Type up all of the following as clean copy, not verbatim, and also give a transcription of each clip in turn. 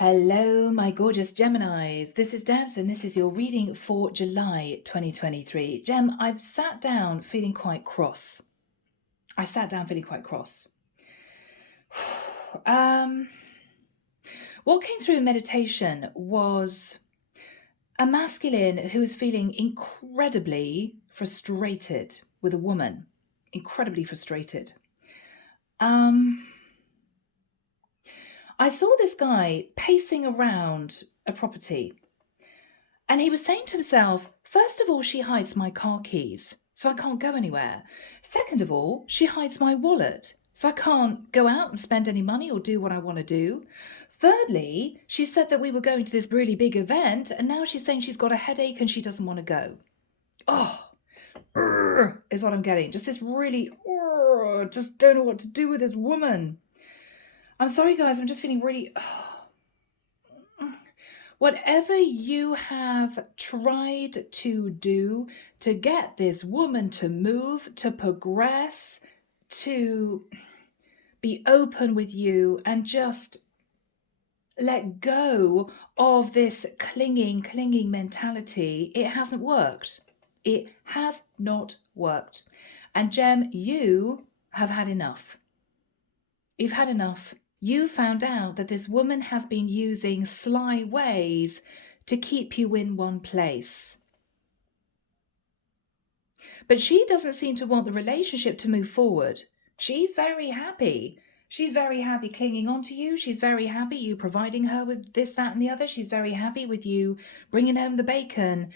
Hello, my gorgeous Geminis. This is Debs, and this is your reading for July 2023. Gem, I've sat down feeling quite cross. What came through in meditation was a masculine who is feeling incredibly frustrated with a woman. Incredibly frustrated. I saw this guy pacing around a property, and he was saying to himself, first of all, she hides my car keys, so I can't go anywhere. Second of all, she hides my wallet, so I can't go out and spend any money or do what I want to do. Thirdly, she said that we were going to this really big event, and now she's saying she's got a headache and she doesn't want to go. Is what I'm getting. Just this really, just don't know what to do with this woman. I'm sorry, guys, I'm just feeling really... Whatever you have tried to do to get this woman to move, to progress, to be open with you and just let go of this clinging mentality, it hasn't worked. It has not worked. And Gem, you have had enough. You've had enough. You found out that this woman has been using sly ways to keep you in one place. But she doesn't seem to want the relationship to move forward. She's very happy. She's very happy clinging on to you. She's very happy you providing her with this, that, and the other. She's very happy with you bringing home the bacon.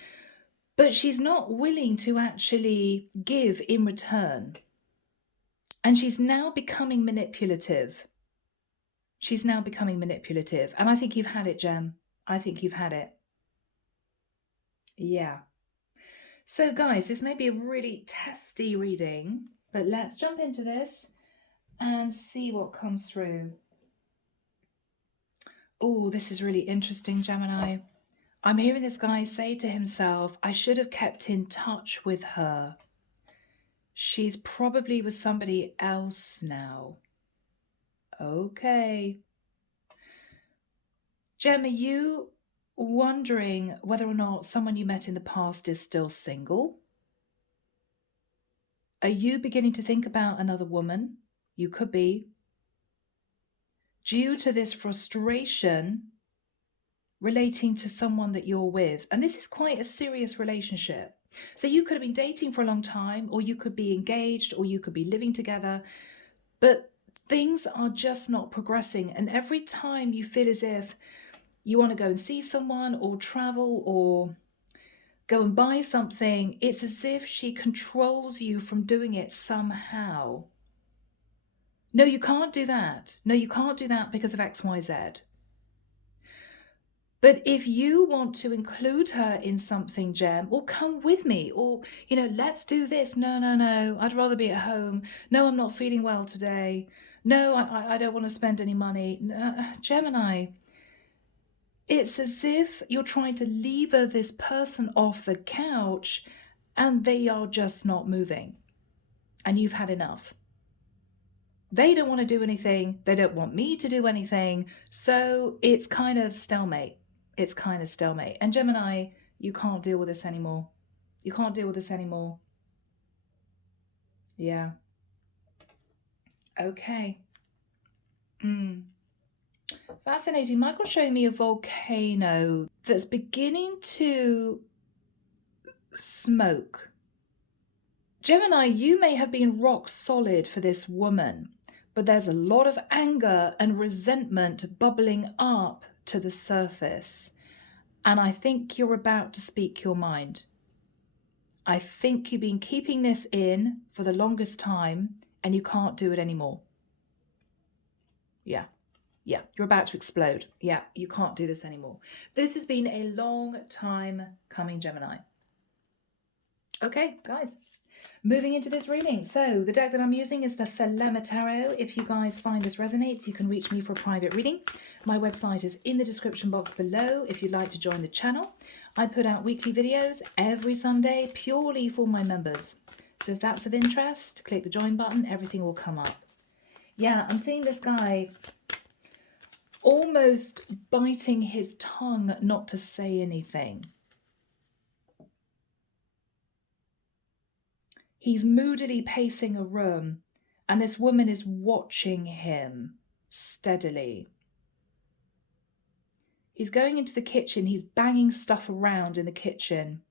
But she's not willing to actually give in return. And she's now becoming manipulative. She's now becoming manipulative. And I think you've had it, Gem. I think you've had it. Yeah. So, guys, this may be a really testy reading, but let's jump into this and see what comes through. Oh, this is really interesting, Gemini. I'm hearing this guy say to himself, I should have kept in touch with her. She's probably with somebody else now. Okay. Gem, are you wondering whether or not someone you met in the past is still single? Are you beginning to think about another woman? You could be. Due to this frustration relating to someone that you're with. And this is quite a serious relationship. So you could have been dating for a long time, or you could be engaged, or you could be living together. But things are just not progressing. And every time you feel as if you want to go and see someone or travel or go and buy something, it's as if she controls you from doing it somehow. No, you can't do that. No, you can't do that because of X, Y, Z. But if you want to include her in something, Gem, or come with me, or, let's do this. No, I'd rather be at home. No, I'm not feeling well today. No, I don't want to spend any money. No, Gemini, it's as if you're trying to lever this person off the couch and they are just not moving. And you've had enough. They don't want to do anything. They don't want me to do anything. So it's kind of stalemate. It's kind of stalemate. And Gemini, you can't deal with this anymore. You can't deal with this anymore. Yeah. Okay. Fascinating. Michael's showing me a volcano that's beginning to smoke. Gemini, you may have been rock solid for this woman, but there's a lot of anger and resentment bubbling up to the surface. And I think you're about to speak your mind. I think you've been keeping this in for the longest time and you can't do it anymore. Yeah, you're about to explode. Yeah, you can't do this anymore. This has been a long time coming, Gemini. Okay, guys. Moving into this reading. So the deck that I'm using is the Stalemate Tarot. If you guys find this resonates, you can reach me for a private reading. My website is in the description box below if you'd like to join the channel. I put out weekly videos every Sunday purely for my members. So if that's of interest, click the join button, everything will come up. Yeah, I'm seeing this guy almost biting his tongue not to say anything. He's moodily pacing a room, and this woman is watching him steadily. He's going into the kitchen. He's banging stuff around in the kitchen.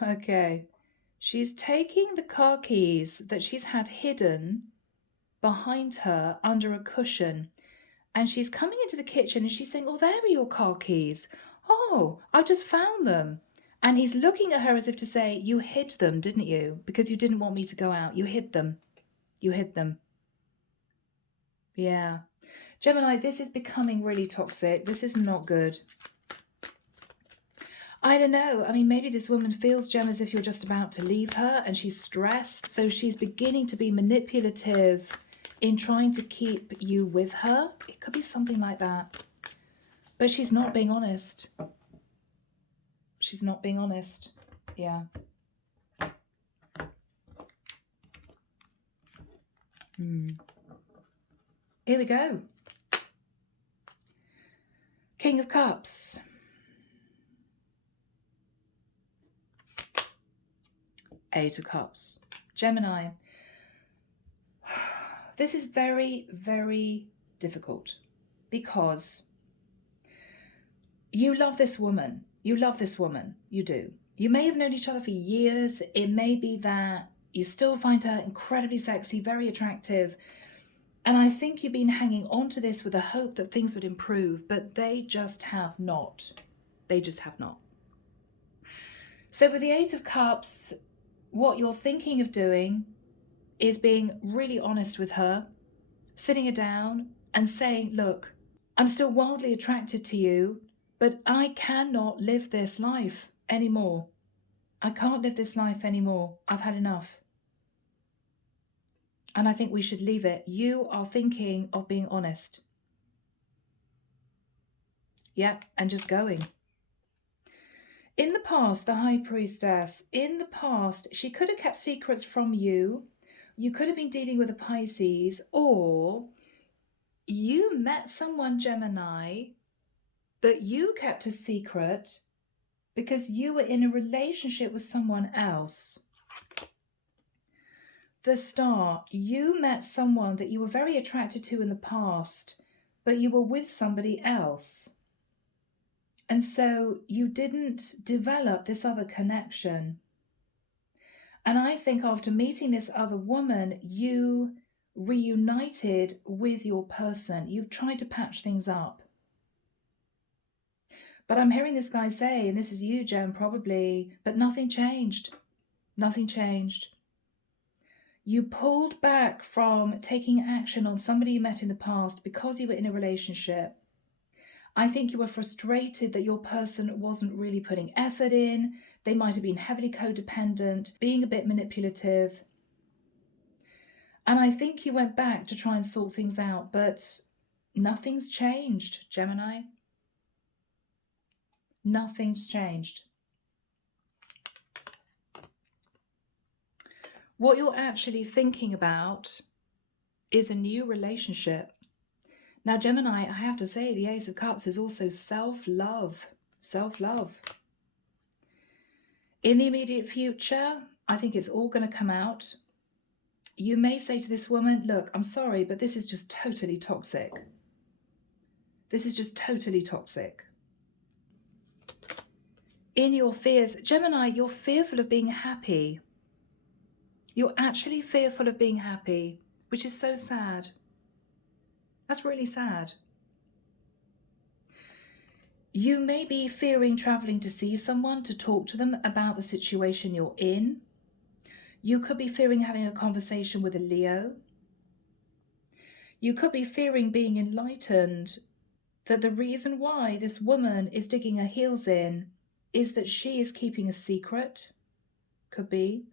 Okay. She's taking the car keys that she's had hidden behind her under a cushion, and she's coming into the kitchen and she's saying, oh, there are your car keys. Oh, I just found them. And he's looking at her as if to say, you hid them, didn't you? Because you didn't want me to go out. You hid them. You hid them. Yeah. Gemini, this is becoming really toxic. This is not good. I don't know. I mean, maybe this woman feels, Gem, as if you're just about to leave her and she's stressed. So she's beginning to be manipulative in trying to keep you with her. It could be something like that. But she's not being honest. She's not being honest. Yeah. Here we go. King of Cups. Eight of Cups. Gemini. This is very, very difficult because you love this woman. You love this woman. You do. You may have known each other for years. It may be that you still find her incredibly sexy, very attractive. And I think you've been hanging on to this with a hope that things would improve, but they just have not. They just have not. So with the Eight of Cups, what you're thinking of doing is being really honest with her, sitting her down and saying, look, I'm still wildly attracted to you, but I cannot live this life anymore. I can't live this life anymore. I've had enough. And I think we should leave it. You are thinking of being honest. Yep, and just going. In the past, the High Priestess, in the past, she could have kept secrets from you. You could have been dealing with a Pisces, or you met someone, Gemini, that you kept a secret because you were in a relationship with someone else. The Star, you met someone that you were very attracted to in the past, but you were with somebody else. And so you didn't develop this other connection. And I think after meeting this other woman, you reunited with your person. You've tried to patch things up. But I'm hearing this guy say, and this is you, Gem, probably, but nothing changed. Nothing changed. You pulled back from taking action on somebody you met in the past because you were in a relationship. I think you were frustrated that your person wasn't really putting effort in. They might have been heavily codependent, being a bit manipulative. And I think you went back to try and sort things out, but nothing's changed, Gemini. Nothing's changed. What you're actually thinking about is a new relationship. Now, Gemini, I have to say, the Ace of Cups is also self-love. Self-love. In the immediate future, I think it's all going to come out. You may say to this woman, look, I'm sorry, but this is just totally toxic. This is just totally toxic. In your fears, Gemini, you're fearful of being happy. You're actually fearful of being happy, which is so sad. That's really sad. You may be fearing traveling to see someone to talk to them about the situation you're in. You could be fearing having a conversation with a Leo. You could be fearing being enlightened that the reason why this woman is digging her heels in is that she is keeping a secret. Could be.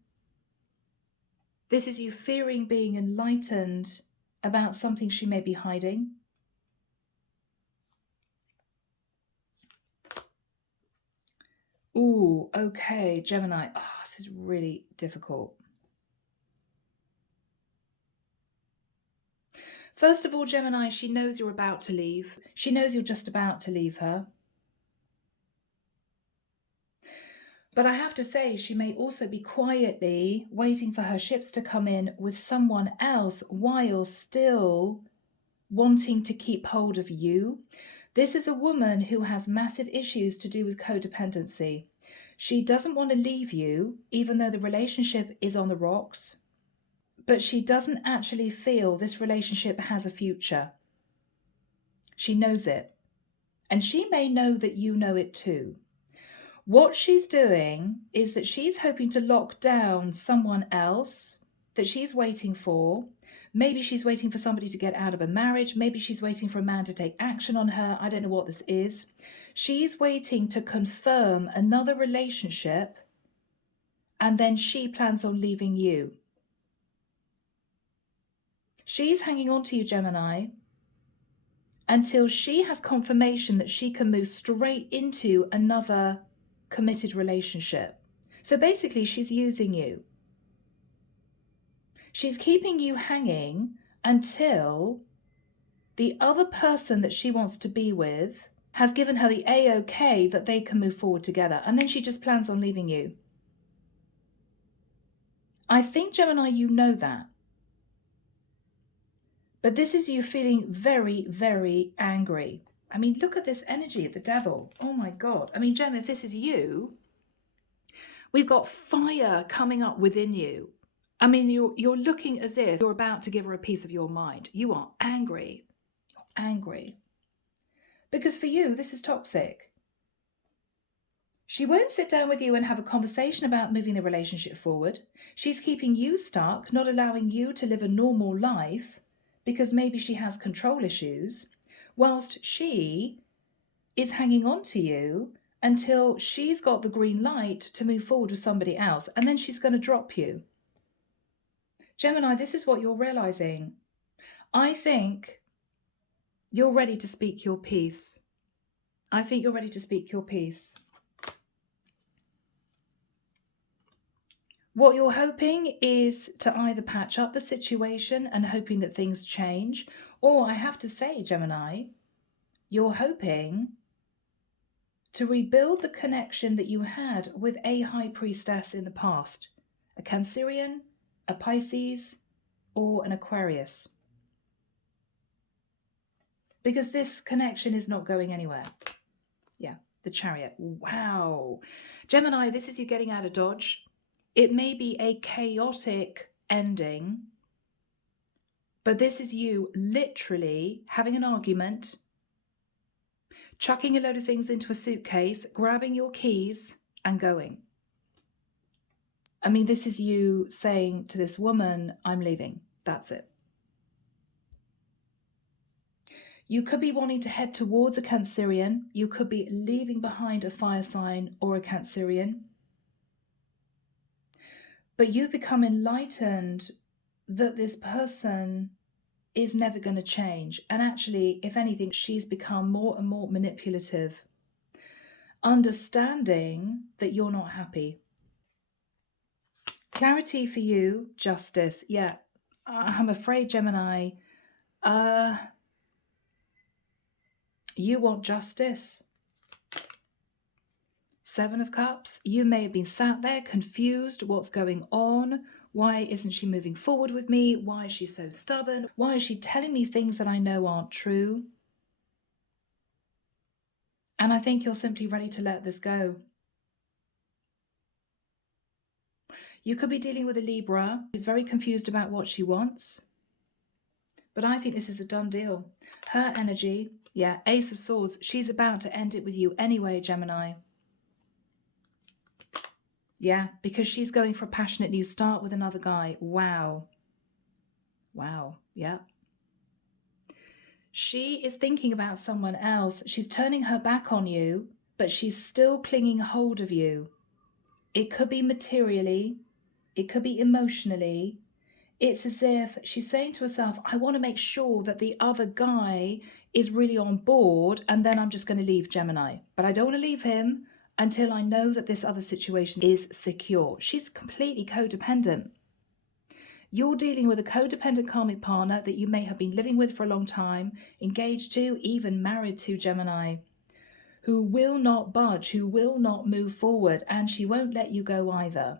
This is you fearing being enlightened about something she may be hiding. Ooh, okay, Gemini. Oh, this is really difficult. First of all, Gemini, she knows you're about to leave. She knows you're just about to leave her. But I have to say, she may also be quietly waiting for her ships to come in with someone else while still wanting to keep hold of you. This is a woman who has massive issues to do with codependency. She doesn't want to leave you, even though the relationship is on the rocks, but she doesn't actually feel this relationship has a future. She knows it, and she may know that you know it too. What she's doing is that she's hoping to lock down someone else that she's waiting for. Maybe she's waiting for somebody to get out of a marriage. Maybe she's waiting for a man to take action on her. I don't know what this is. She's waiting to confirm another relationship, and then she plans on leaving you. She's hanging on to you, Gemini, until she has confirmation that she can move straight into another committed relationship. So basically, she's using you. She's keeping you hanging until the other person that she wants to be with has given her the A-OK that they can move forward together. And then she just plans on leaving you. I think, Gemini, you know that. But this is you feeling very, very angry. I mean, look at this energy of the devil. Oh my God. I mean, Gem, if this is you, we've got fire coming up within you. I mean, you're looking as if you're about to give her a piece of your mind. You are angry. You're angry. Because for you, this is toxic. She won't sit down with you and have a conversation about moving the relationship forward. She's keeping you stuck, not allowing you to live a normal life because maybe she has control issues, whilst she is hanging on to you until she's got the green light to move forward with somebody else, and then she's going to drop you. Gemini, this is what you're realizing. I think you're ready to speak your piece. I think you're ready to speak your piece. What you're hoping is to either patch up the situation and hoping that things change, or I have to say, Gemini, you're hoping to rebuild the connection that you had with a high priestess in the past, a Cancerian, a Pisces, or an Aquarius. Because this connection is not going anywhere. Yeah, the Chariot. Wow. Gemini, this is you getting out of Dodge. It may be a chaotic ending, but this is you literally having an argument, chucking a load of things into a suitcase, grabbing your keys and going. I mean, this is you saying to this woman, I'm leaving. That's it. You could be wanting to head towards a Cancerian. You could be leaving behind a fire sign or a Cancerian. But you become enlightened that this person is never going to change. And actually, if anything, she's become more and more manipulative, understanding that you're not happy. Clarity for you, justice. Yeah, I'm afraid, Gemini, you want justice. Seven of Cups. You may have been sat there confused. What's going on? Why isn't she moving forward with me? Why is she so stubborn? Why is she telling me things that I know aren't true? And I think you're simply ready to let this go. You could be dealing with a Libra who's very confused about what she wants. But I think this is a done deal. Her energy, yeah, Ace of Swords. She's about to end it with you anyway, Gemini. Yeah, because she's going for a passionate new start with another guy. Wow. Wow. Yeah. She is thinking about someone else. She's turning her back on you, but she's still clinging hold of you. It could be materially. It could be emotionally. It's as if she's saying to herself, I want to make sure that the other guy is really on board, and then I'm just going to leave Gemini. But I don't want to leave him until I know that this other situation is secure. She's completely codependent. You're dealing with a codependent karmic partner that you may have been living with for a long time, engaged to, even married to, Gemini, who will not budge, who will not move forward, and she won't let you go either.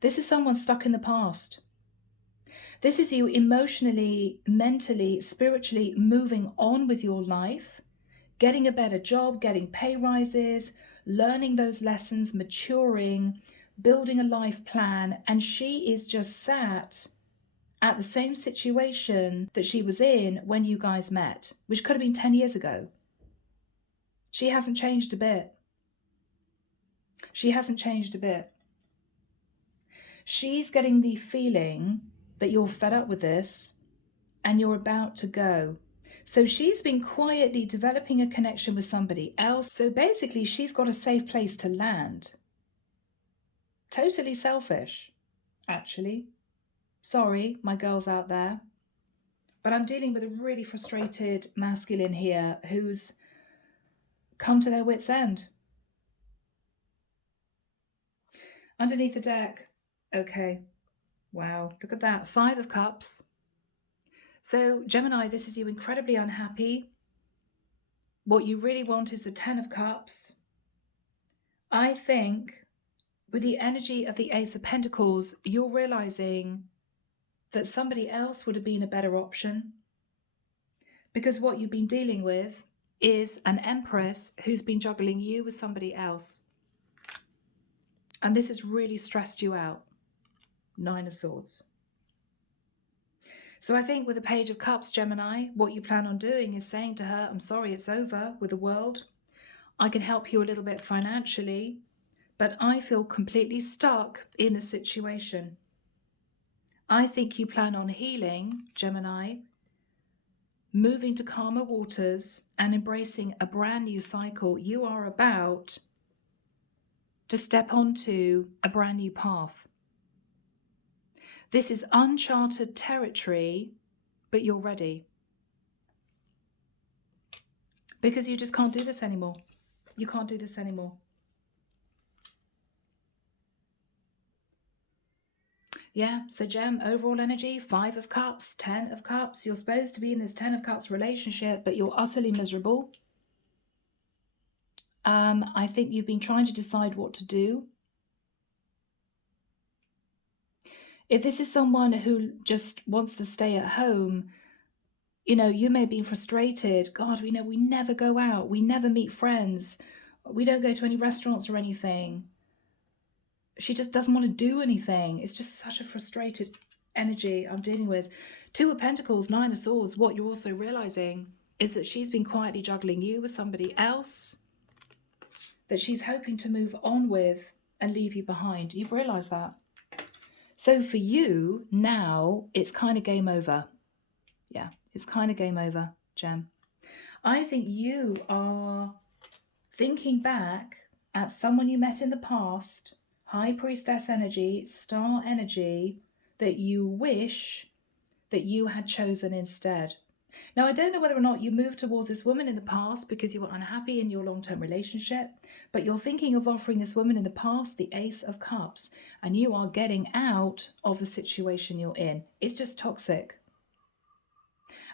This is someone stuck in the past. This is you emotionally, mentally, spiritually moving on with your life, getting a better job, getting pay rises, learning those lessons, maturing, building a life plan, and she is just sat at the same situation that she was in when you guys met, which could have been 10 years ago. She hasn't changed a bit. She hasn't changed a bit. She's getting the feeling that you're fed up with this and you're about to go. So she's been quietly developing a connection with somebody else. So basically, she's got a safe place to land. Totally selfish, actually. Sorry, my girls out there. But I'm dealing with a really frustrated masculine here who's come to their wits' end. Underneath the deck. Okay. Wow, look at that. 5 of Cups. So, Gemini, this is you incredibly unhappy. What you really want is the 10 of Cups. I think with the energy of the Ace of Pentacles, you're realizing that somebody else would have been a better option. Because what you've been dealing with is an Empress who's been juggling you with somebody else. And this has really stressed you out. 9 of Swords. So I think with the Page of Cups, Gemini, what you plan on doing is saying to her, I'm sorry, it's over with the world. I can help you a little bit financially, but I feel completely stuck in the situation. I think you plan on healing, Gemini, moving to calmer waters and embracing a brand new cycle. You are about to step onto a brand new path. This is uncharted territory, but you're ready. Because you just can't do this anymore. You can't do this anymore. Yeah, so Gem, overall energy, 5 of Cups, 10 of Cups. You're supposed to be in this 10 of Cups relationship, but you're utterly miserable. I think you've been trying to decide what to do. If this is someone who just wants to stay at home, you know, you may have been frustrated. God, we never go out. We never meet friends. We don't go to any restaurants or anything. She just doesn't want to do anything. It's just such a frustrated energy I'm dealing with. 2 of Pentacles, 9 of Swords. What you're also realizing is that she's been quietly juggling you with somebody else that she's hoping to move on with and leave you behind. You've realized that. So for you, now it's kind of game over. Yeah, it's kind of game over, Gem. I think you are thinking back at someone you met in the past, High Priestess energy, Star energy, that you wish that you had chosen instead. Now, I don't know whether or not you moved towards this woman in the past because you were unhappy in your long-term relationship, but you're thinking of offering this woman in the past the Ace of Cups, and you are getting out of the situation you're in. It's just toxic.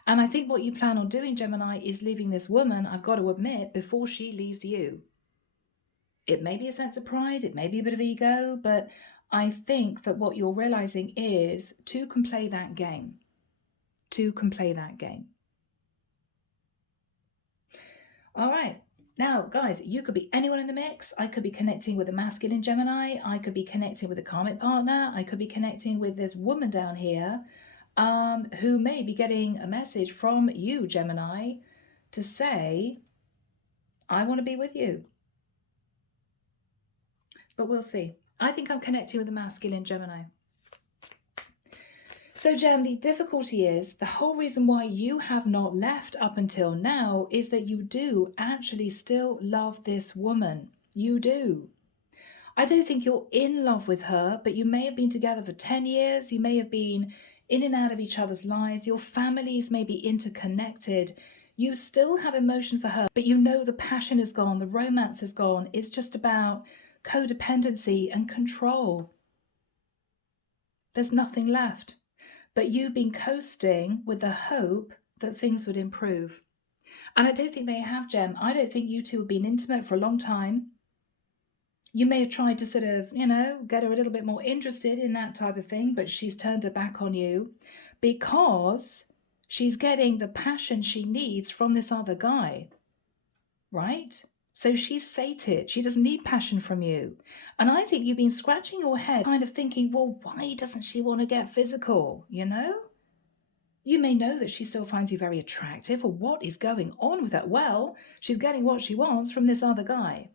And I think what you plan on doing, Gemini, is leaving this woman, I've got to admit, before she leaves you. It may be a sense of pride, it may be a bit of ego, but I think that what you're realizing is two can play that game. Two can play that game. All right. Now, guys, you could be anyone in the mix. I could be connecting with a masculine Gemini. I could be connecting with a karmic partner. I could be connecting with this woman down here who may be getting a message from you, Gemini, to say, I want to be with you. But we'll see. I think I'm connecting with a masculine Gemini. So, Gem, the difficulty is, the whole reason why you have not left up until now is that you do actually still love this woman. You do. I don't think you're in love with her, but you may have been together for 10 years. You may have been in and out of each other's lives. Your families may be interconnected. You still have emotion for her, but you know the passion is gone, the romance is gone. It's just about codependency and control. There's nothing left. But you've been coasting with the hope that things would improve. And I don't think they have, Gem. I don't think you two have been intimate for a long time. You may have tried to sort of, get her a little bit more interested in that type of thing, but she's turned her back on you because she's getting the passion she needs from this other guy, right? So she's sated. She doesn't need passion from you. And I think you've been scratching your head, kind of thinking, well, why doesn't she want to get physical, You may know that she still finds you very attractive, or what is going on with that? Well, she's getting what she wants from this other guy.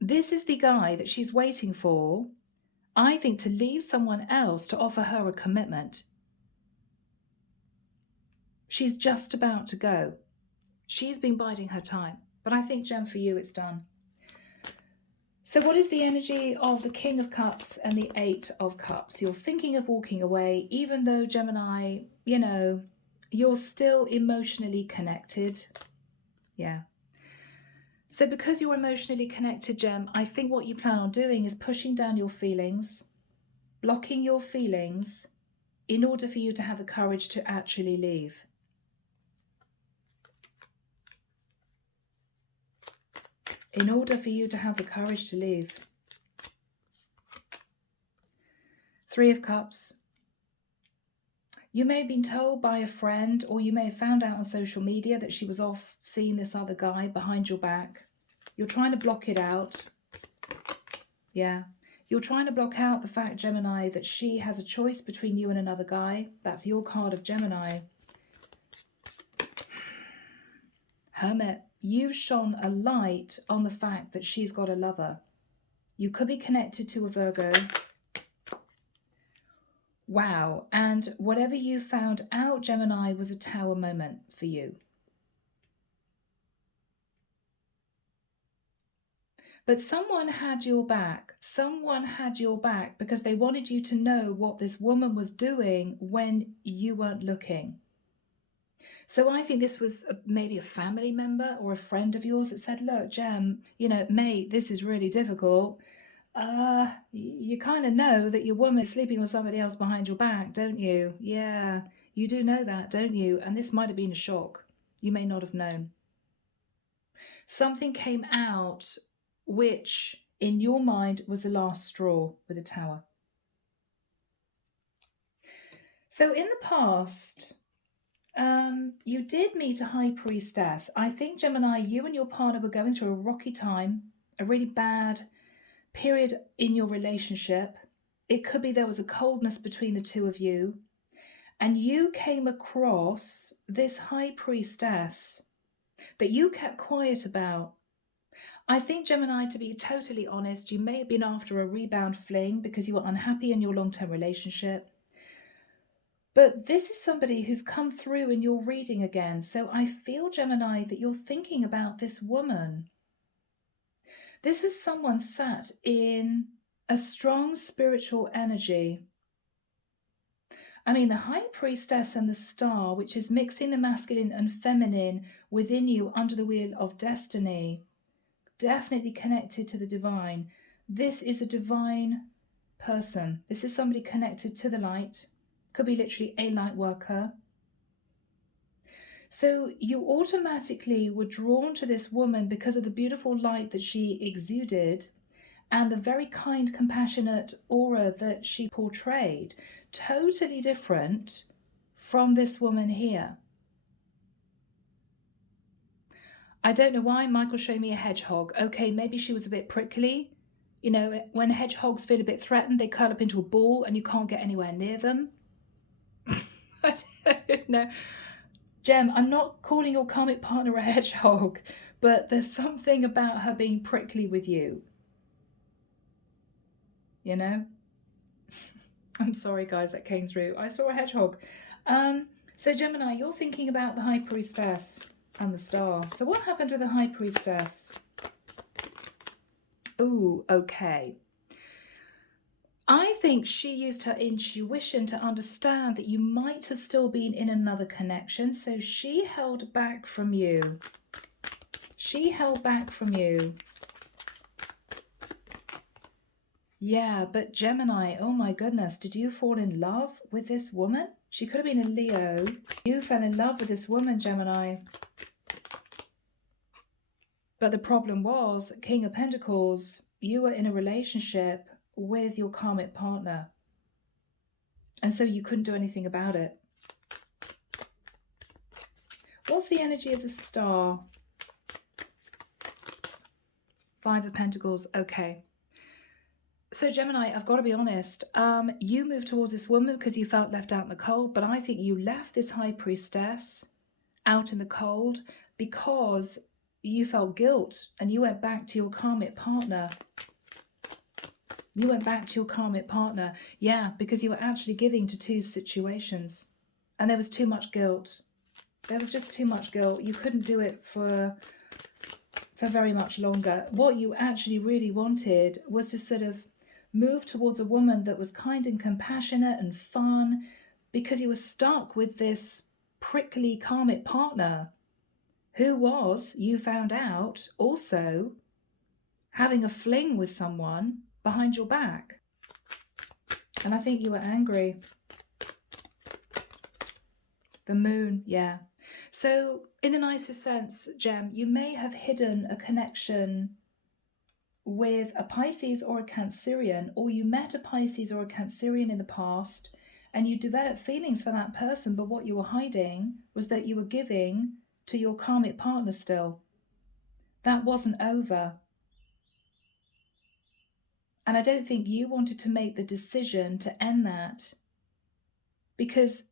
This is the guy that she's waiting for, I think, to leave someone else to offer her a commitment. She's just about to go. She's been biding her time. But I think, Gem, for you, it's done. So what is the energy of the King of Cups and the Eight of Cups? You're thinking of walking away, even though, Gemini, you're still emotionally connected. Yeah. So because you're emotionally connected, Gem, I think what you plan on doing is pushing down your feelings, blocking your feelings in order for you to have the courage to actually leave. In order for you to have the courage to leave. Three of Cups. You may have been told by a friend, or you may have found out on social media that she was off seeing this other guy behind your back. You're trying to block it out. Yeah. You're trying to block out the fact, Gemini, that she has a choice between you and another guy. That's your card of Gemini. Hermit. You've shone a light on the fact that she's got a lover. You could be connected to a Virgo. Wow. And whatever you found out, Gemini, was a tower moment for you. But someone had your back. Someone had your back because they wanted you to know what this woman was doing when you weren't looking. So I think this was maybe a family member or a friend of yours that said, look, Gem, mate, this is really difficult. You kind of know that your woman is sleeping with somebody else behind your back, don't you? Yeah, you do know that, don't you? And this might have been a shock. You may not have known. Something came out which, in your mind, was the last straw with the Tower. So in the past, you did meet a high priestess. I think, Gemini, you and your partner were going through a rocky time, a really bad period in your relationship. It could be there was a coldness between the two of you, and you came across this high priestess that you kept quiet about. I think, Gemini, to be totally honest, you may have been after a rebound fling because you were unhappy in your long-term relationship. But this is somebody who's come through in your reading again. So I feel, Gemini, that you're thinking about this woman. This was someone sat in a strong spiritual energy. I mean, the high priestess and the star, which is mixing the masculine and feminine within you under the wheel of destiny, definitely connected to the divine. This is a divine person. This is somebody connected to the light. Could be literally a light worker. So you automatically were drawn to this woman because of the beautiful light that she exuded and the very kind, compassionate aura that she portrayed. Totally different from this woman here. I don't know why Michael showed me a hedgehog. Okay, maybe she was a bit prickly. When hedgehogs feel a bit threatened, they curl up into a ball and you can't get anywhere near them. I don't know. Gem, I'm not calling your karmic partner a hedgehog, but there's something about her being prickly with you. I'm sorry, guys, that came through. I saw a hedgehog. So Gemini, you're thinking about the high priestess and the star. So what happened with the high priestess? Ooh, okay. I think she used her intuition to understand that you might have still been in another connection. So she held back from you. She held back from you. Yeah, but Gemini, oh my goodness, did you fall in love with this woman? She could have been a Leo. You fell in love with this woman, Gemini. But the problem was, King of Pentacles, you were in a relationship with your karmic partner. And so you couldn't do anything about it. What's the energy of the Star? Five of Pentacles, okay. So Gemini, I've got to be honest, you moved towards this woman because you felt left out in the cold, but I think you left this High Priestess out in the cold because you felt guilt and you went back to your karmic partner. You went back to your karmic partner. Yeah, because you were actually giving to two situations and there was too much guilt. There was just too much guilt. You couldn't do it for very much longer. What you actually really wanted was to sort of move towards a woman that was kind and compassionate and fun, because you were stuck with this prickly karmic partner who was, you found out, also having a fling with someone behind your back. And I think you were angry. The moon, yeah. So in the nicest sense, Gem, you may have hidden a connection with a Pisces or a Cancerian, or you met a Pisces or a Cancerian in the past and you developed feelings for that person, but what you were hiding was that you were giving to your karmic partner still. That wasn't over. And I don't think you wanted to make the decision to end that because,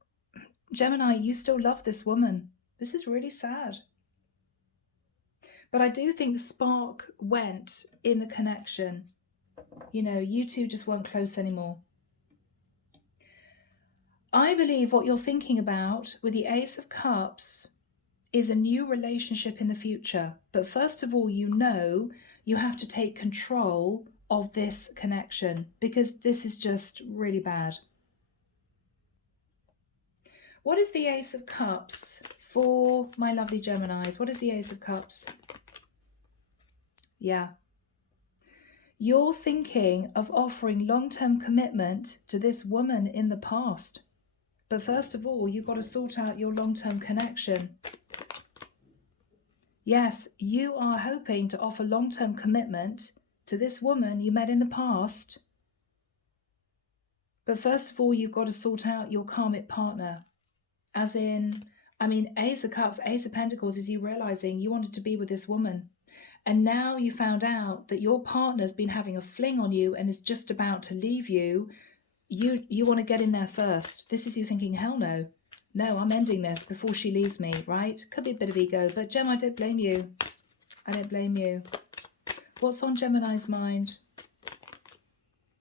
Gemini, you still love this woman. This is really sad. But I do think the spark went in the connection. You know, you two just weren't close anymore. I believe what you're thinking about with the Ace of Cups is a new relationship in the future. But first of all, you know you have to take control of this connection because this is just really bad. What is the Ace of Cups for my lovely Geminis? What is the Ace of Cups? Yeah. You're thinking of offering long-term commitment to this woman in the past. But first of all, you've got to sort out your long-term connection. Yes, you are hoping to offer long-term commitment to this woman you met in the past. But first of all, you've got to sort out your karmic partner. As in, Ace of Cups, Ace of Pentacles is you realizing you wanted to be with this woman. And now you found out that your partner's been having a fling on you and is just about to leave you. You want to get in there first. This is you thinking, hell no. No, I'm ending this before she leaves me, right? Could be a bit of ego, but Gem, I don't blame you. I don't blame you. What's on Gemini's mind?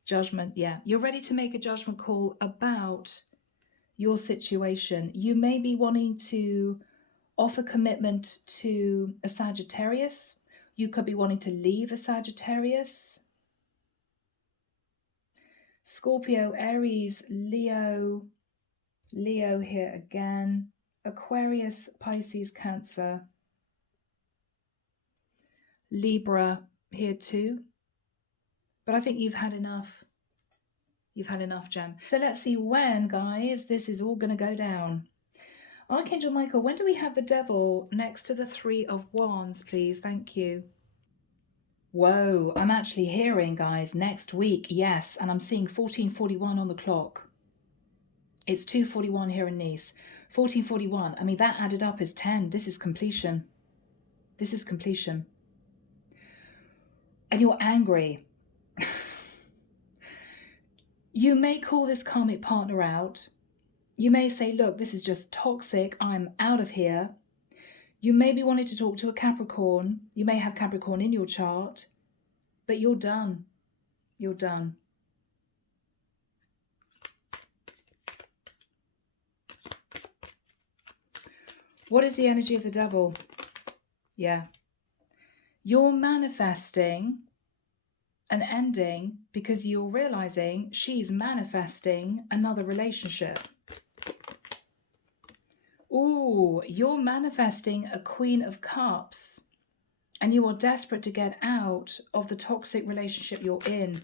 Judgment, yeah. You're ready to make a judgment call about your situation. You may be wanting to offer commitment to a Sagittarius. You could be wanting to leave a Sagittarius. Scorpio, Aries, Leo here again. Aquarius, Pisces, Cancer. Libra here too. But I think you've had enough. You've had enough, Gem. So let's see when, guys, this is all going to go down. Archangel Michael, when do we have the Devil next to the Three of Wands, please? Thank you. Whoa, I'm actually hearing, guys, next week, yes, and I'm seeing 1441 on the clock. It's 2:41 here in Nice. 1441, that added up is 10. This is completion. This is completion. And you're angry. You may call this karmic partner out. You may say, look, this is just toxic. I'm out of here. You may be wanting to talk to a Capricorn. You may have Capricorn in your chart, but you're done. You're done. What is the energy of the Devil? Yeah. You're manifesting an ending because you're realizing she's manifesting another relationship. Ooh, you're manifesting a Queen of Cups and you are desperate to get out of the toxic relationship you're in.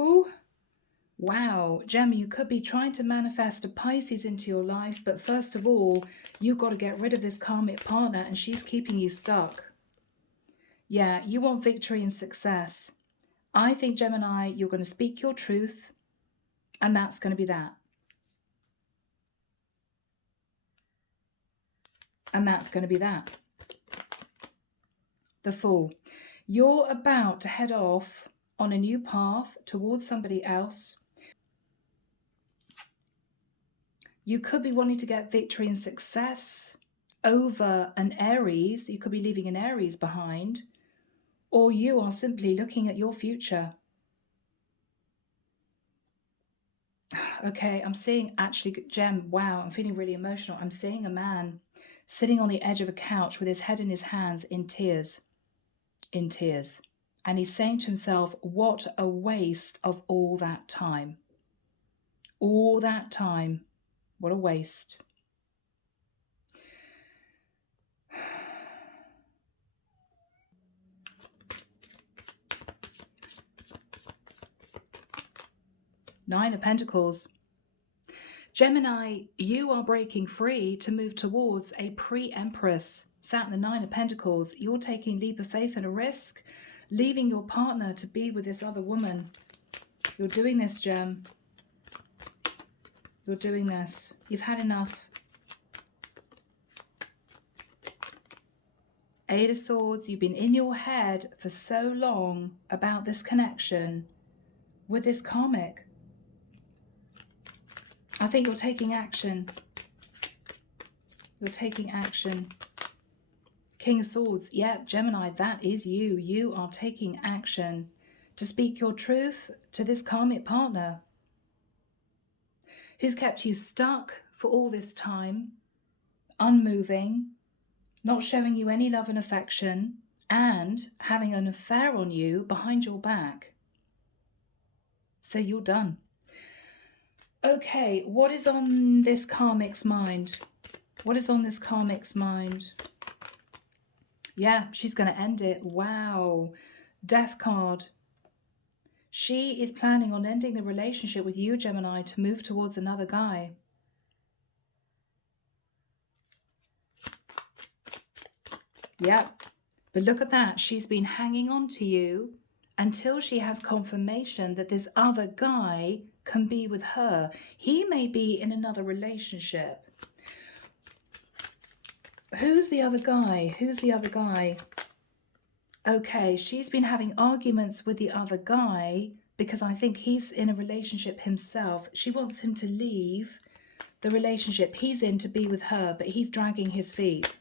Whew. Wow, Gem, you could be trying to manifest a Pisces into your life, but first of all, you've got to get rid of this karmic partner and she's keeping you stuck. Yeah, you want victory and success. I think, Gemini, you're going to speak your truth, and that's going to be that. And that's going to be that. The Fool. You're about to head off on a new path towards somebody else. You could be wanting to get victory and success over an Aries. You could be leaving an Aries behind. Or you are simply looking at your future. Okay, I'm seeing actually, Gem, wow, I'm feeling really emotional. I'm seeing a man sitting on the edge of a couch with his head in his hands in tears. In tears. And he's saying to himself, what a waste of all that time. All that time. What a waste. Nine of Pentacles. Gemini, you are breaking free to move towards a pre-empress. Sat in the Nine of Pentacles. You're taking a leap of faith and a risk, leaving your partner to be with this other woman. You're doing this, Gem. You're doing this. You've had enough. Eight of Swords. You've been in your head for so long about this connection with this karmic. I think you're taking action. You're taking action. King of Swords. Yep, Gemini, that is you. You are taking action to speak your truth to this karmic partner who's kept you stuck for all this time, unmoving, not showing you any love and affection, and having an affair on you behind your back. So you're done. Okay, what is on this karmic's mind? What is on this karmic's mind? Yeah, she's going to end it. Wow. Death card. She is planning on ending the relationship with you, Gemini, to move towards another guy. Yep. But look at that. She's been hanging on to you until she has confirmation that this other guy can be with her. He may be in another relationship. Who's the other guy? Who's the other guy? Okay, she's been having arguments with the other guy because I think he's in a relationship himself. She wants him to leave the relationship he's in to be with her, but he's dragging his feet.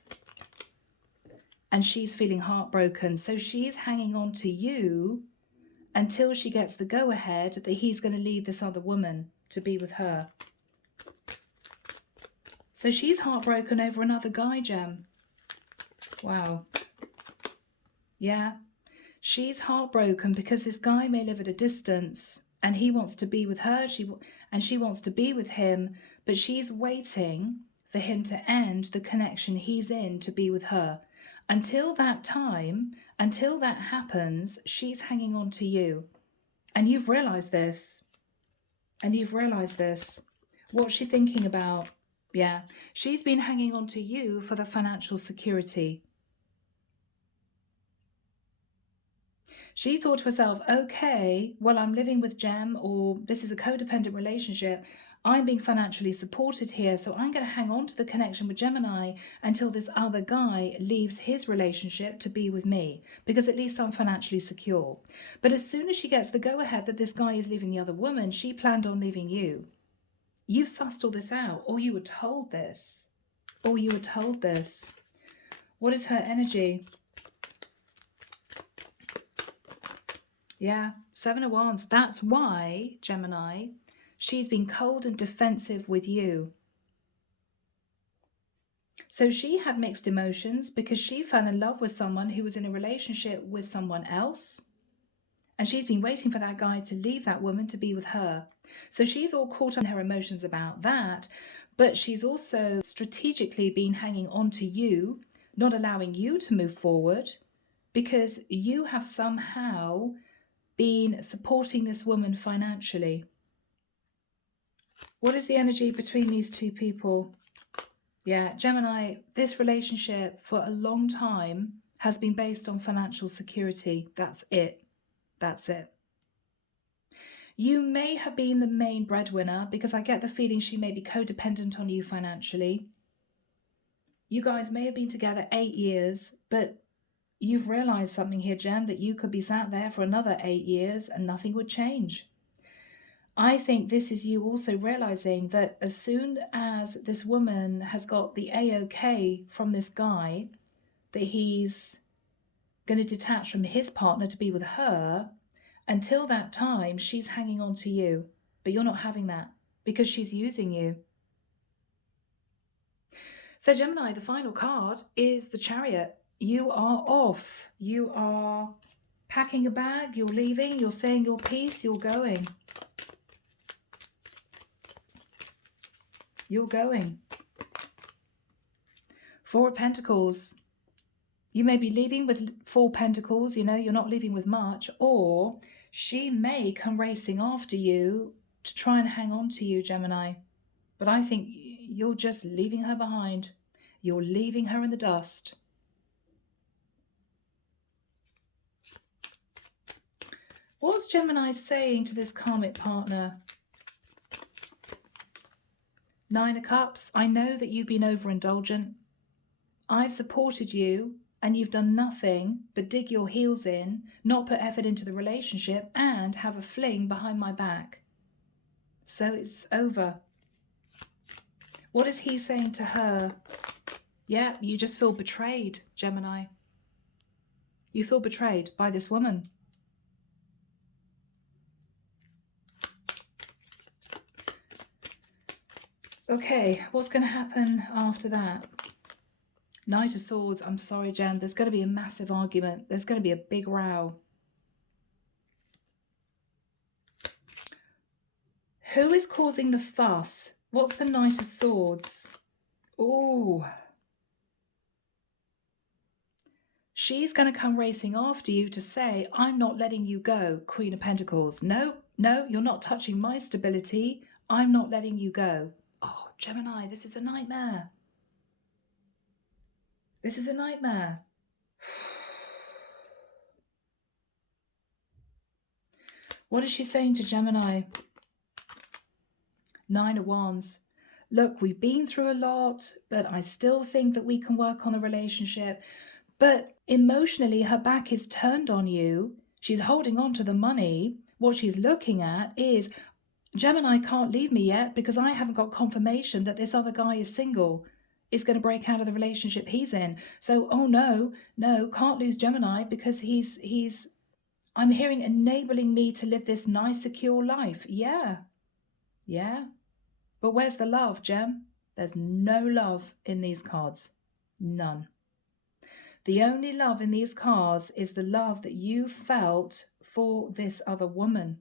And she's feeling heartbroken. So she's hanging on to you until she gets the go-ahead that he's going to leave this other woman to be with her. So she's heartbroken over another guy, Gem. Wow. Yeah. She's heartbroken because this guy may live at a distance and he wants to be with her and she wants to be with him, but she's waiting for him to end the connection he's in to be with her. Until that time, until that happens, she's hanging on to you. And you've realized this. And you've realized this. What's she thinking about? Yeah, she's been hanging on to you for the financial security. She thought to herself, okay, well, I'm living with Gem, or this is a codependent relationship. I'm being financially supported here, so I'm going to hang on to the connection with Gemini until this other guy leaves his relationship to be with me, because at least I'm financially secure. But as soon as she gets the go-ahead that this guy is leaving the other woman, she planned on leaving you. You've sussed all this out, or you were told this. Or you were told this. What is her energy? Yeah, Seven of Wands. That's why, Gemini, she's been cold and defensive with you. So she had mixed emotions because she fell in love with someone who was in a relationship with someone else. And she's been waiting for that guy to leave that woman to be with her. So she's all caught up in her emotions about that. But she's also strategically been hanging on to you, not allowing you to move forward, because you have somehow been supporting this woman financially. What is the energy between these two people? Yeah, Gemini, this relationship for a long time has been based on financial security. That's it. That's it. You may have been the main breadwinner, because I get the feeling she may be codependent on you financially. You guys may have been together 8 years, but you've realized something here, Gem, that you could be sat there for another 8 years and nothing would change. I think this is you also realizing that as soon as this woman has got the A-OK from this guy, that he's going to detach from his partner to be with her. Until that time, she's hanging on to you, but you're not having that because she's using you. So Gemini, the final card is the Chariot. You are off. You are packing a bag. You're leaving. You're saying your piece. You're going. You're going. Four of Pentacles. You may be leaving with 4 Pentacles, you know, you're not leaving with much, or she may come racing after you to try and hang on to you, Gemini. But I think you're just leaving her behind. You're leaving her in the dust. What's Gemini saying to this karmic partner? 9 of Cups. I know that you've been overindulgent. I've supported you and you've done nothing but dig your heels in, not put effort into the relationship, and have a fling behind my back. So it's over. What is he saying to her? Yeah, you just feel betrayed, Gemini. You feel betrayed by this woman. Okay, what's going to happen after that? Knight of Swords. I'm sorry, Gem. There's going to be a massive argument. There's going to be a big row. Who is causing the fuss? What's the Knight of Swords? Oh. She's going to come racing after you to say, I'm not letting you go, Queen of Pentacles. No, no, you're not touching my stability. I'm not letting you go. Oh, Gemini, this is a nightmare. This is a nightmare. What is she saying to Gemini? 9 of Wands. Look, we've been through a lot, but I still think that we can work on a relationship. But emotionally, her back is turned on you. She's holding on to the money. What she's looking at is, Gemini can't leave me yet because I haven't got confirmation that this other guy is single, is going to break out of the relationship he's in. So, oh no, can't lose Gemini because he's I'm hearing enabling me to live this nice, secure life. Yeah. But where's the love, Gem? There's no love in these cards. None. The only love in these cards is the love that you felt for this other woman.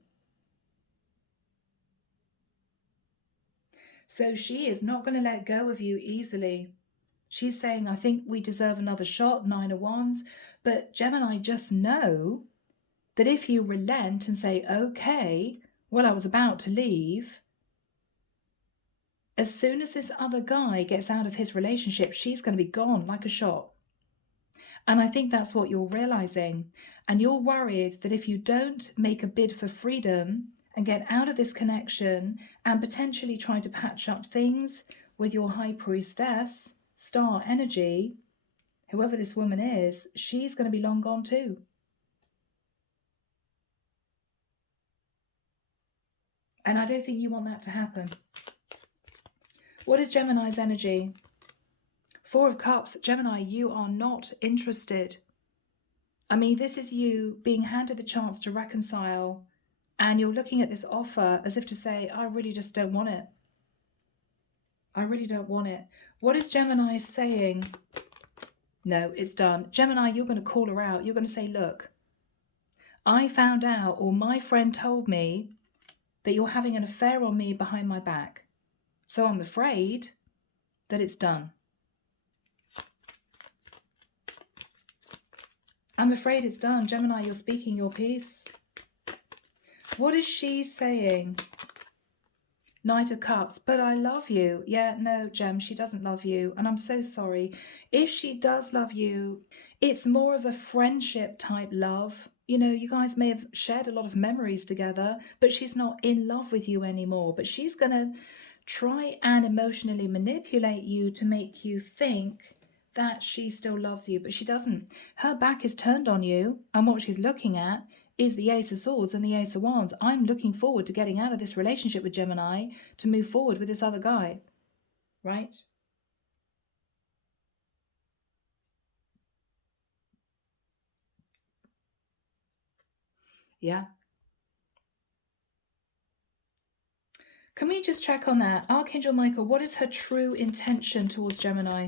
So she is not going to let go of you easily. She's saying, I think we deserve another shot, 9 of Wands. But Gemini, just know that if you relent and say, okay, well, I was about to leave, as soon as this other guy gets out of his relationship, she's going to be gone like a shot. And I think that's what you're realizing. And you're worried that if you don't make a bid for freedom and get out of this connection and potentially try to patch up things with your high priestess, star energy, whoever this woman is, she's going to be long gone too. And I don't think you want that to happen. What is Gemini's energy? 4 of Cups. Gemini, you are not interested. I mean, this is you being handed the chance to reconcile, and you're looking at this offer as if to say, I really just don't want it. I really don't want it. What is Gemini saying? No, it's done. Gemini, you're going to call her out. You're going to say, look, I found out, or my friend told me, that you're having an affair on me behind my back. So I'm afraid that it's done. I'm afraid it's done. Gemini, you're speaking your piece. What is she saying? Knight of Cups, but I love you. Yeah, no, Gem, she doesn't love you, and I'm so sorry. If she does love you, it's more of a friendship type love. You know, you guys may have shared a lot of memories together, but she's not in love with you anymore. But she's going to try and emotionally manipulate you to make you think that she still loves you, but she doesn't. Her back is turned on you, and what she's looking at is the Ace of Swords and the Ace of Wands. I'm looking forward to getting out of this relationship with Gemini to move forward with this other guy, right? Yeah. Can we just check on that? Archangel Michael, what is her true intention towards Gemini?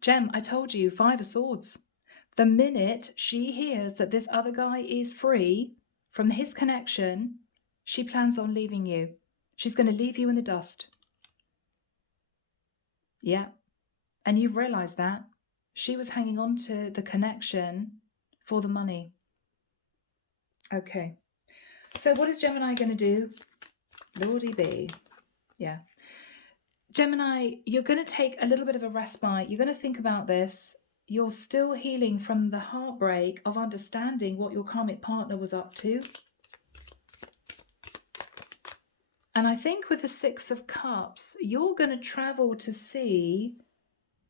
Gem, I told you, Five of Swords. The minute she hears that this other guy is free from his connection, she plans on leaving you. She's going to leave you in the dust. Yeah. And you realize that. She was hanging on to the connection for the money. Okay. So what is Gemini going to do? Lordy be. Yeah. Gemini, you're going to take a little bit of a respite. You're going to think about this. You're still healing from the heartbreak of understanding what your karmic partner was up to. And I think with the Six of Cups, you're going to travel to see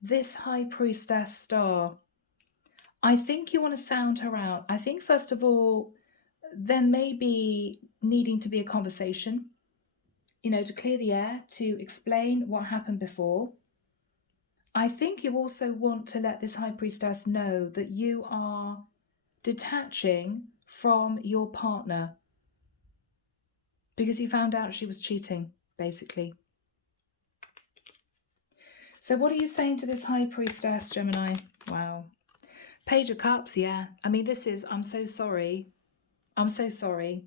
this High Priestess star. I think you want to sound her out. I think, first of all, there may be needing to be a conversation, you know, to clear the air, to explain what happened before. I think you also want to let this High Priestess know that you are detaching from your partner because you found out she was cheating, basically. So what are you saying to this High Priestess, Gemini? Wow. Page of Cups, yeah. I mean, this is, I'm so sorry. I'm so sorry.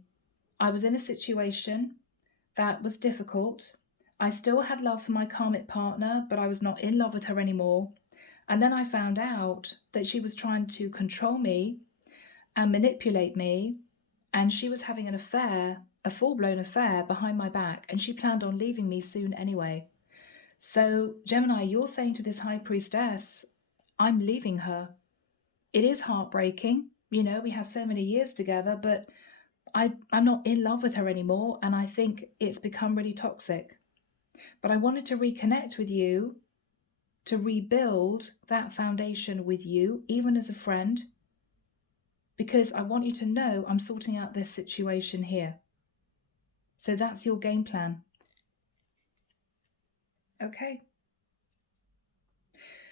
I was in a situation that was difficult. I still had love for my karmic partner, but I was not in love with her anymore. And then I found out that she was trying to control me and manipulate me, and she was having an affair, a full-blown affair behind my back, and she planned on leaving me soon anyway. So, Gemini, you're saying to this High Priestess, I'm leaving her. It is heartbreaking. You know, we had so many years together, but I'm not in love with her anymore, and I think it's become really toxic. But I wanted to reconnect with you, to rebuild that foundation with you, even as a friend, because I want you to know I'm sorting out this situation here. So that's your game plan. Okay.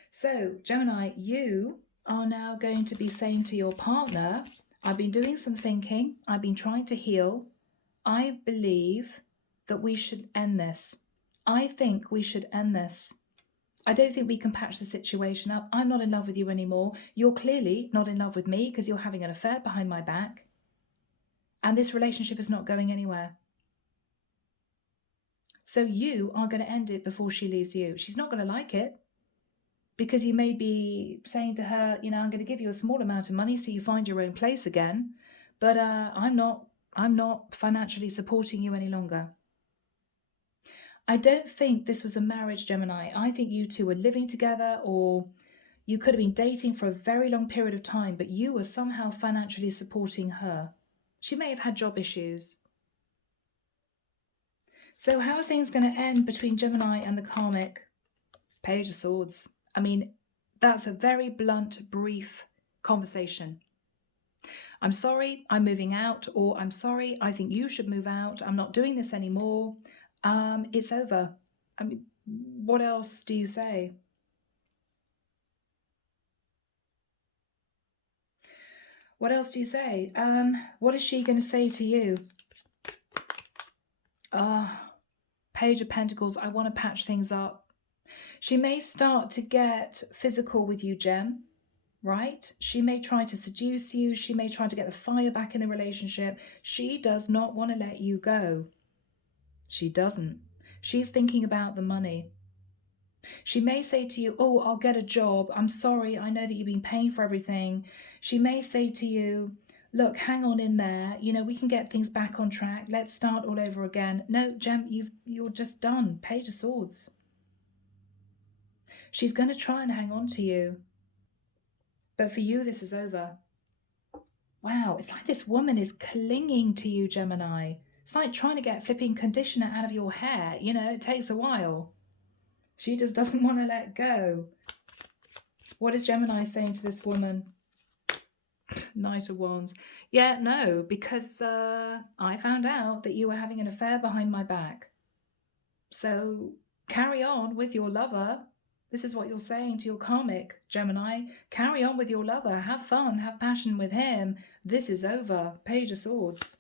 So, Gemini, you are now going to be saying to your partner, I've been doing some thinking, I've been trying to heal. I believe that we should end this. I think we should end this. I don't think we can patch the situation up. I'm not in love with you anymore. You're clearly not in love with me because you're having an affair behind my back. And this relationship is not going anywhere. So you are going to end it before she leaves you. She's not going to like it because you may be saying to her, you know, I'm going to give you a small amount of money so you find your own place again. But I'm not financially supporting you any longer. I don't think this was a marriage, Gemini. I think you two were living together, or you could have been dating for a very long period of time, but you were somehow financially supporting her. She may have had job issues. So how are things going to end between Gemini and the karmic? Page of Swords. I mean, that's a very blunt, brief conversation. I'm sorry, I'm moving out, or I'm sorry, I think you should move out. I'm not doing this anymore. It's over. I mean, what else do you say? What else do you say? What is she going to say to you? Page of Pentacles, I want to patch things up. She may start to get physical with you, Gem, right? She may try to seduce you. She may try to get the fire back in the relationship. She does not want to let you go. She doesn't. She's thinking about the money. She may say to you, oh, I'll get a job. I'm sorry. I know that you've been paying for everything. She may say to you, Look, hang on in there. You know, we can get things back on track. Let's start all over again. No, Gem, you're just done. Page of Swords. She's going to try and hang on to you. But for you, this is over. Wow, it's like this woman is clinging to you, Gemini. It's like trying to get flipping conditioner out of your hair. You know, it takes a while. She just doesn't want to let go. What is Gemini saying to this woman? Knight of Wands. Yeah, no, because I found out that you were having an affair behind my back. So carry on with your lover. This is what you're saying to your karmic, Gemini. Carry on with your lover. Have fun. Have passion with him. This is over. Page of Swords.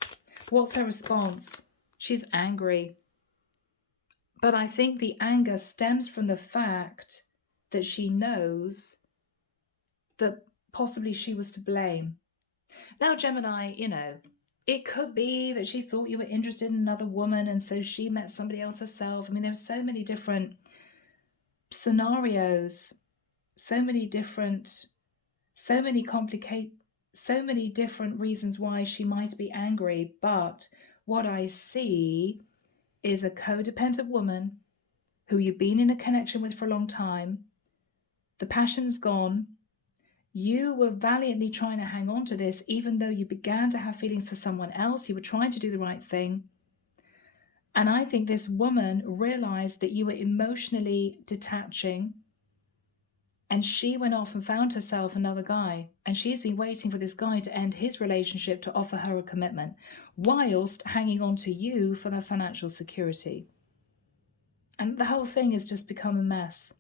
What's her response? She's angry. But I think the anger stems from the fact that she knows that possibly she was to blame. Now, Gemini, you know, it could be that she thought you were interested in another woman and so she met somebody else herself. I mean, there's so many different scenarios, so many different reasons why she might be angry. But what I see is a codependent woman who you've been in a connection with for a long time. The passion's gone. You were valiantly trying to hang on to this, even though you began to have feelings for someone else. You were trying to do the right thing. And I think this woman realized that you were emotionally detaching. And she went off and found herself another guy. And she's been waiting for this guy to end his relationship to offer her a commitment, whilst hanging on to you for their financial security. And the whole thing has just become a mess.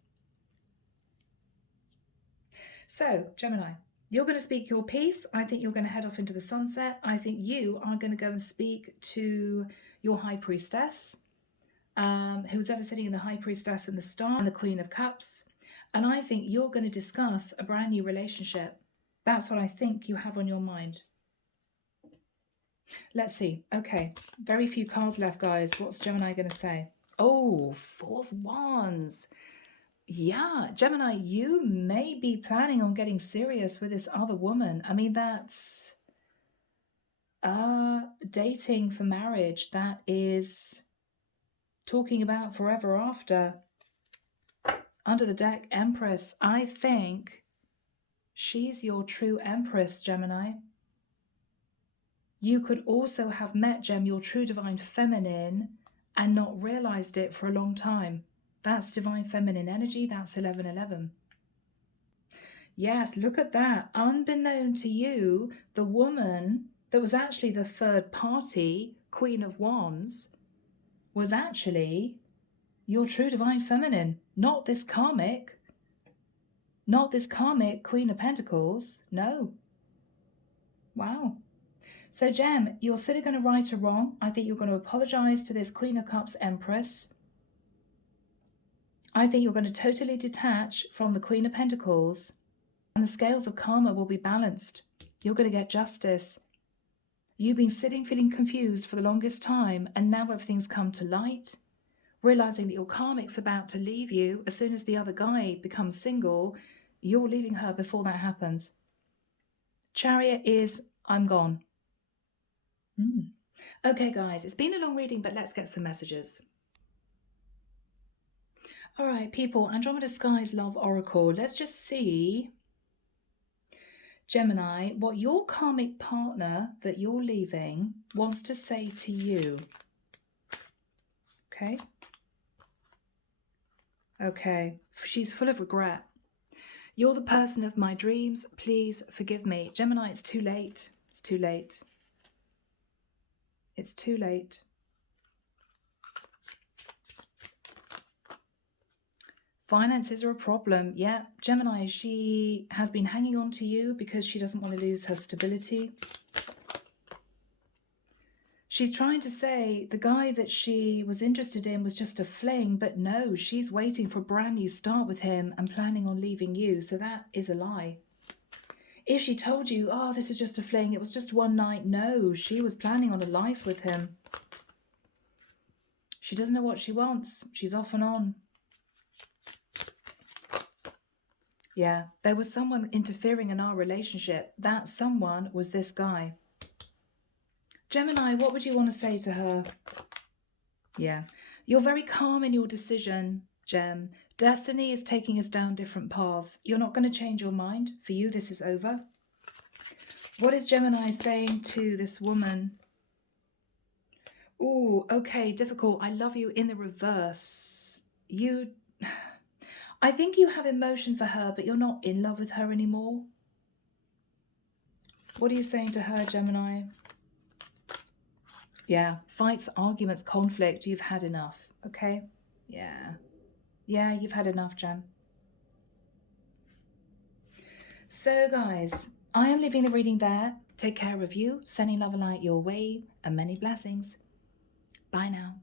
So, Gemini, you're going to speak your piece. I think you're going to head off into the sunset. I think you are going to go and speak to your High Priestess, who's ever sitting in the High Priestess and the Star and the Queen of Cups. And I think you're going to discuss a brand new relationship. That's what I think you have on your mind. Let's see. Okay, very few cards left, guys. What's Gemini going to say? Oh, 4 of Wands. Yeah, Gemini, you may be planning on getting serious with this other woman. I mean, that's dating for marriage. That is talking about forever after. Under the deck, Empress. I think she's your true Empress, Gemini. You could also have met, Gem, your true divine feminine and not realized it for a long time. That's divine feminine energy. That's 1111. Yes, look at that. Unbeknown to you, the woman that was actually the third party, Queen of Wands, was actually your true divine feminine, not this karmic Queen of Pentacles. No. Wow. So, Gem, you're silly going to right a wrong. I think you're going to apologize to this Queen of Cups Empress. I think you're going to totally detach from the Queen of Pentacles, and the scales of karma will be balanced. You're going to get justice. You've been sitting feeling confused for the longest time, and now everything's come to light, realizing that your karmic's about to leave you. As soon as the other guy becomes single, you're leaving her before that happens. Chariot is, I'm gone. Okay, guys, it's been a long reading, but let's get some messages. All right, people, Andromeda Skies Love Oracle. Let's just see, Gemini, what your karmic partner that you're leaving wants to say to you. Okay. Okay, she's full of regret. You're the person of my dreams. Please forgive me. Gemini, it's too late. It's too late. It's too late. Finances are a problem. Yeah, Gemini, she has been hanging on to you because she doesn't want to lose her stability. She's trying to say the guy that she was interested in was just a fling, but no, she's waiting for a brand new start with him and planning on leaving you. So that is a lie. If she told you, oh, this is just a fling, it was just one night, no, she was planning on a life with him. She doesn't know what she wants. She's off and on. Yeah, there was someone interfering in our relationship. That someone was this guy. Gemini, what would you want to say to her? Yeah, you're very calm in your decision, Gem. Destiny is taking us down different paths. You're not going to change your mind. For you, this is over. What is Gemini saying to this woman? Oh, okay, difficult. I love you in the reverse. I think you have emotion for her, but you're not in love with her anymore. What are you saying to her, Gemini? Yeah, fights, arguments, conflict. You've had enough, okay? Yeah. Yeah, you've had enough, Gem. So, guys, I am leaving the reading there. Take care of you, sending love and light your way, and many blessings. Bye now.